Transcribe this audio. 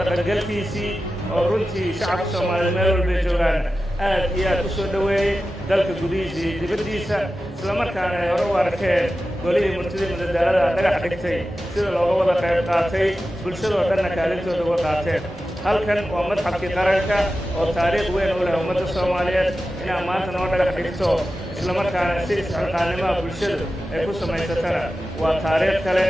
dhaqangalkiisii oo runtii shacabka Soomaaliyeed meel walba joogaan aad iyo aad u soo dhaweeyay dalka gudihiisa iyo dibaddiisa isla markaana ay hore u arkeen golihii murtida madadaalada dhagax dhigtay sida looga wada qayb qaatay bulshadoo dhanna kaalintooda uga qaateen halkan waa madxafkii qaranka oo taariikh weyn u leh ummadda Soomaaliyeed inaa maanta noo dhagax dhigto isla markaana si isxilqaannimada bulshadu ay ku samaysatana waa taariikh kale